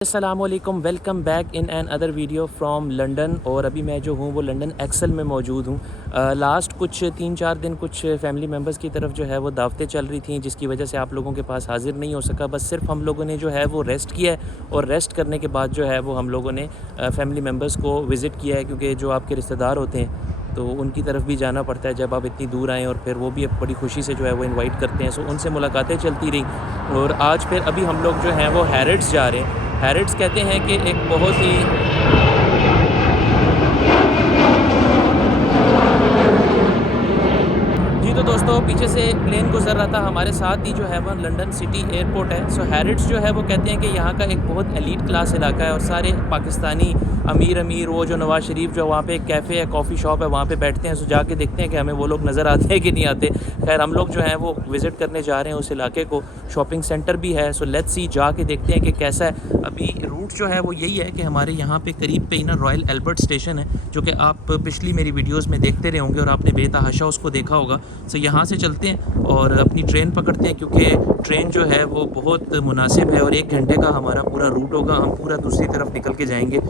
अस्सलामुअलैकुम, welcome back in an other video from London. और अभी मैं जो हूँ वो लंदन एक्सेल में मौजूद हूँ। लास्ट कुछ 3-4 दिन कुछ फैमिली मेम्बर्स की तरफ जो है वो दावतें चल रही थी, जिसकी वजह से आप लोगों के पास हाज़िर नहीं हो सका। बस सिर्फ हम लोगों ने जो है वो रेस्ट किया है, और रेस्ट करने के बाद जो है वो हम लोगों ने फैमिली मेम्बर्स को विज़िट किया है, क्योंकि जो आपके रिश्तेदार होते हैं तो उनकी तरफ भी जाना पड़ता है जब आप इतनी दूर आएँ, और फिर वो भी बड़ी खुशी से जो है वो इनवाइट करते हैं। सो उनसे मुलाकातें चलती रहीं, और आज फिर अभी हम लोग जो हैं वो हैरिट्स जा रहे हैं। हैरिट्स कहते हैं कि एक बहुत ही जी, तो दोस्तों पीछे से प्लेन गुजर रहा था हमारे साथ ही, जो है वो लंदन सिटी एयरपोर्ट है। सो हैरिट्स जो है वो कहते हैं कि यहाँ का एक बहुत एलीट क्लास इलाका है, और सारे पाकिस्तानी अमीर वो जो नवाज़ शरीफ जो वहाँ पे एक कैफ़े है, कॉफ़ी शॉप है, वहाँ पे बैठते हैं। सो जाके देखते हैं कि हमें वो लोग नज़र आते हैं कि नहीं आते। खैर, हम लोग जो हैं वो विज़िट करने जा रहे हैं उस इलाके को। शॉपिंग सेंटर भी है, सो लेट्स सी, जाके देखते हैं कि कैसा है। अभी रूट जो है वो यही है कि हमारे यहाँ पे करीब पे ही ना रॉयल एल्बर्ट स्टेशन है, जो कि आप पिछली मेरी वीडियोज़ में देखते रहे होंगे और आपने बेतहाशा उसको देखा होगा। सो यहाँ से चलते हैं और अपनी ट्रेन पकड़ते हैं, क्योंकि ट्रेन जो है वो बहुत मुनासिब है, और 1 घंटे का हमारा पूरा रूट होगा। हम पूरा दूसरी तरफ निकल के जाएंगे,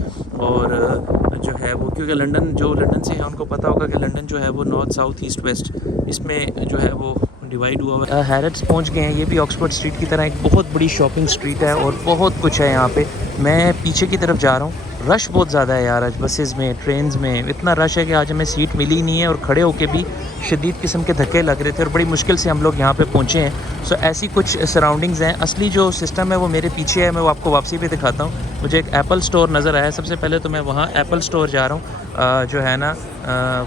और जो है वो, क्योंकि लंदन से है उनको पता होगा कि लंदन जो है वो नॉर्थ साउथ ईस्ट वेस्ट इसमें जो है वो डिवाइड हुआ हुआ है। हैरिट्स पहुँच गए हैं। ये भी ऑक्सफोर्ड स्ट्रीट की तरह एक बहुत बड़ी शॉपिंग स्ट्रीट है, और बहुत कुछ है यहाँ पे। मैं पीछे की तरफ जा रहा हूँ। रश बहुत ज़्यादा है यार, आज बसेज़ में, ट्रेन्स में इतना रश है कि आज हमें सीट मिली ही नहीं है, और खड़े होके भी शदीद किस्म के धक्के लग रहे थे, और बड़ी मुश्किल से हम लोग यहाँ पे पहुँचे हैं। सो ऐसी कुछ सराउंडिंग्स हैं। असली जो सिस्टम है वो मेरे पीछे है, मैं वो आपको वापसी पे दिखाता हूँ। मुझे एक एप्पल स्टोर नज़र आया। सबसे पहले तो मैं वहाँ एप्पल स्टोर जा रहा हूँ। जो है ना,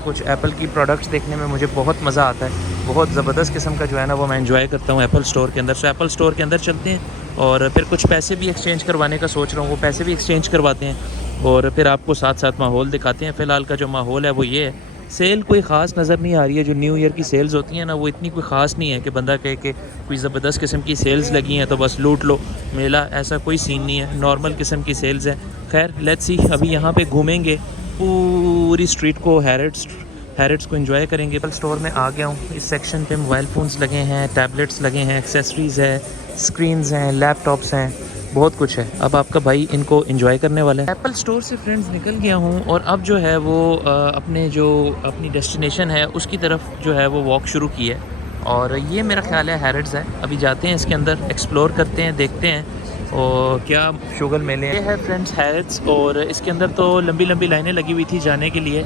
कुछ एप्पल की प्रोडक्ट्स देखने में मुझे बहुत मज़ा आता है। बहुत ज़बरदस्त किस्म का जो है ना वो मैं एंजॉय करता हूँ एप्पल स्टोर के अंदर। सो एप्पल स्टोर के अंदर चलते हैं, और फिर कुछ पैसे भी एक्सचेंज करवाने का सोच रहा हूँ, वो पैसे भी एक्सचेंज करवाते हैं, और फिर आपको साथ साथ माहौल दिखाते हैं। फ़िलहाल का जो माहौल है वो ये है। सेल कोई ख़ास नज़र नहीं आ रही है। जो न्यू ईयर की सेल्स होती हैं ना, वो इतनी कोई ख़ास नहीं है कि बंदा कहे कि कोई ज़बरदस्त किस्म की सेल्स लगी हैं तो बस लूट लो मेला। ऐसा कोई सीन नहीं है, नॉर्मल किस्म की सेल्स हैं। खैर, लेट्स सी, अभी यहाँ पे घूमेंगे पूरी स्ट्रीट को, हैरिट्स को एंजॉय करेंगे। एप्पल स्टोर में आ गया हूँ। इस सेक्शन पे मोबाइल फ़ोन्स लगे हैं, टैबलेट्स लगे हैं, एक्सेसरीज़ है, स्क्रीन्स हैं, लैपटॉप्स हैं, बहुत कुछ है। अब आपका भाई इनको एंजॉय करने वाला है। एप्पल स्टोर से फ्रेंड्स निकल गया हूँ, और अब जो है वो अपनी डेस्टिनेशन है उसकी तरफ जो है वो वॉक शुरू की है। और ये मेरा ख्याल है हैरिट्स है। अभी जाते हैं इसके अंदर, एक्सप्लोर करते हैं, देखते हैं और क्या शुगल मेले हैं। ये है फ्रेंड्स हैरिट्स, और इसके अंदर तो लंबी लंबी लाइनें लगी हुई थी जाने के लिए।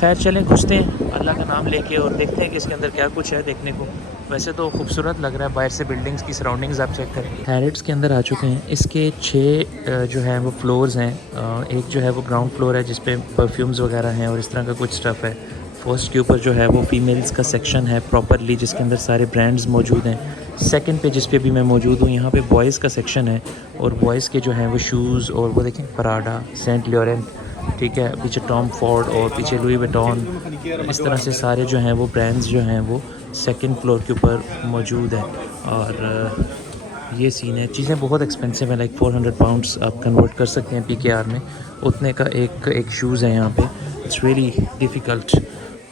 खैर, चलें घुसते हैं अल्लाह का नाम लेके, और देखते हैं कि इसके अंदर क्या कुछ है देखने को। वैसे तो खूबसूरत लग रहा है, बाहर से बिल्डिंग्स की सराउंडिंग्स आप चेक करें। हैरिट्स के अंदर आ चुके हैं। इसके 6 जो है वो फ्लोर्स हैं। एक जो है वो ग्राउंड फ्लोर है, जिस पे परफ्यूम्स वगैरह हैं और इस तरह का कुछ स्टफ़ है। फर्स्ट के ऊपर जो है वो फीमेल्स का सेक्शन है प्रॉपरली, जिसके अंदर सारे ब्रांड्स मौजूद हैं। सेकंड पे, जिस पे भी मैं मौजूद हूँ, यहाँ पे बॉयज़ का सेक्शन है, और बॉयज़ के जो हैं वो शूज़, और वो देखें पराडा, सेंट लॉरेंट, ठीक है, पीछे टॉम फोर्ड, और पीछे लुई विटॉन। इस तरह से सारे जो हैं वो ब्रांड्स जो हैं वो सेकंड फ्लोर के ऊपर मौजूद हैं। और ये सीन है। चीज़ें बहुत एक्सपेंसिव है, लाइक 400 पाउंड्स आप कन्वर्ट कर सकते हैं PKR में। उतने का एक शूज़ है यहाँ पे। It's really difficult.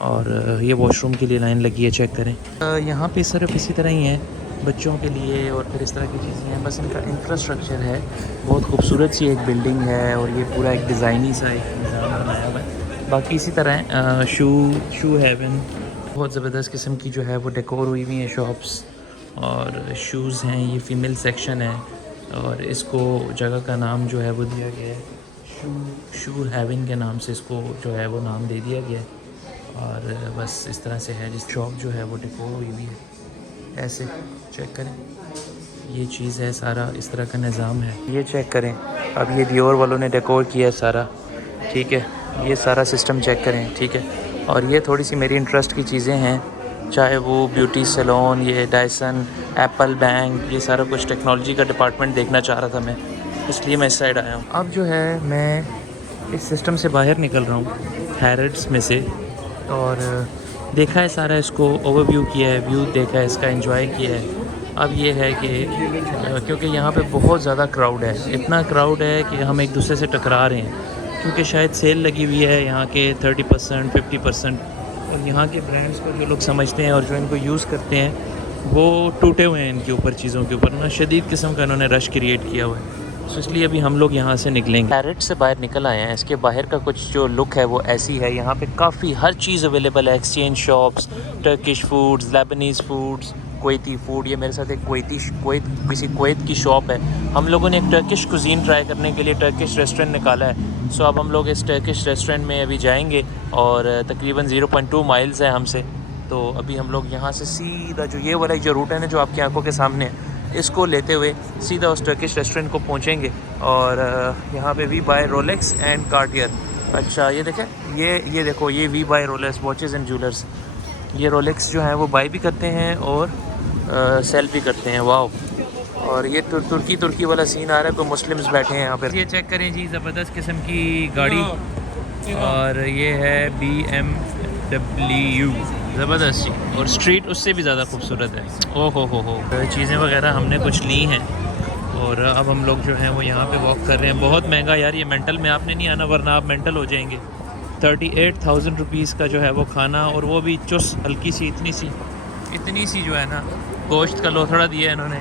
और ये वॉशरूम के लिए लाइन लगी है, चेक करें। यहाँ पे सिर्फ इसी तरह ही है बच्चों के लिए, और फिर इस तरह की चीज़ें हैं। बस इनका इंफ्रास्ट्रक्चर है, बहुत खूबसूरत सी एक बिल्डिंग है, और ये पूरा एक डिज़ाइनी सा एक निज़ाम बनाया हुआ है। बाकी इसी तरह शू हेवन, बहुत ज़बरदस्त किस्म की जो है वो डेकोर हुई हुई हैं शॉप्स, और शूज़ हैं। ये फ़ीमेल सेक्शन है, और इसको जगह का नाम जो है वो दिया गया है शू हेवन के नाम से, इसको जो है वो नाम दे दिया गया है। और बस इस तरह से है, जिस शॉप जो है वो डेकोर हुई हुई है। ऐसे चेक करें, ये चीज़ है, सारा इस तरह का निज़ाम है। ये चेक करें, अब ये डियोर वालों ने डेकोर किया है सारा, ठीक है। ये सारा सिस्टम चेक करें, ठीक है। और ये थोड़ी सी मेरी इंटरेस्ट की चीज़ें हैं, चाहे वो ब्यूटी सैलून, ये डायसन, एप्पल बैंक, ये सारा कुछ टेक्नोलॉजी का डिपार्टमेंट देखना चाह रहा था मैं, इसलिए मैं इस साइड आया हूँ। अब जो है मैं इस सिस्टम से बाहर निकल रहा हूँ, हैरिट्स में से, और देखा है सारा, इसको ओवरव्यू किया है, व्यू देखा है इसका, एंजॉय किया है। अब ये है कि क्योंकि यहाँ पे बहुत ज़्यादा क्राउड है, इतना क्राउड है कि हम एक दूसरे से टकरा रहे हैं, क्योंकि शायद सेल लगी हुई है यहाँ के 30% 50%। और यहाँ के ब्रांड्स को जो लोग समझते हैं और जो इनको यूज़ करते हैं वो टूटे हुए हैं इनके ऊपर, चीज़ों के ऊपर ना शदीद किस्म का इन्होंने रश क्रिएट किया हुआ है। तो इसलिए अभी हम लोग यहाँ से निकलेंगे। हैरिट्स से बाहर निकल आए हैं। इसके बाहर का कुछ जो लुक है वो ऐसी है। यहाँ पे काफ़ी हर चीज़ अवेलेबल है। Exchange shops, Turkish foods, Leibniz foods, Kuwaiti food. ये मेरे साथ एक किसी कुवैत की शॉप है। हम लोगों ने एक टर्किश कुजीन ट्राई करने के लिए टर्किश रेस्टोरेंट निकाला है। सो अब हम लोग इस टर्किश रेस्टोरेंट में अभी जाएंगे और तकरीबन 0.2 माइल्स है हमसे। तो अभी हम लोग यहाँ से सीधा जो ये वाला जो रूट है ना, जो आपकी आंखों के सामने है, इसको लेते हुए सीधा उस टर्किश रेस्टोरेंट को पहुँचेंगे। और यहाँ पे we buy Rolex and Cartier. अच्छा ये देखें, ये देखो, ये we buy Rolex watches and jewellers. ये रोलेक्स जो है वो बाय भी करते हैं और सेल भी करते हैं। वाह। और ये तुर्की वाला सीन आ रहा है, कोई मुस्लिम्स बैठे हैं यहाँ पर। ये चेक करें जी, ज़बरदस्त किस्म की गाड़ी। और ये है BMW, ज़बरदस्त जी। और स्ट्रीट उससे भी ज़्यादा खूबसूरत है। ओहो हो चीज़ें वगैरह हमने कुछ ली हैं और अब हम लोग जो हैं वो यहाँ पे वॉक कर रहे हैं। बहुत महंगा यार, ये मेंटल में आपने नहीं आना वरना आप मेंटल हो जाएंगे। 38,000 रुपीज़ का जो है वो खाना, और वो भी चुस हल्की सी इतनी सी जो है ना, गोश्त का लोथड़ा दिया है इन्होंने।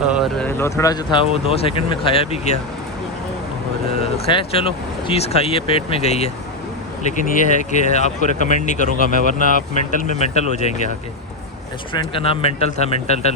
और लोथड़ा जो था वो 2 सेकंड में खाया भी गया। और खैर चलो, चीज़ खाई है, पेट में गई है। लेकिन ये है कि आपको रिकमेंड नहीं करूँगा मैं, वरना आप मेंटल हो जाएंगे आके। रेस्टोरेंट का नाम मेंटल था, मेंटल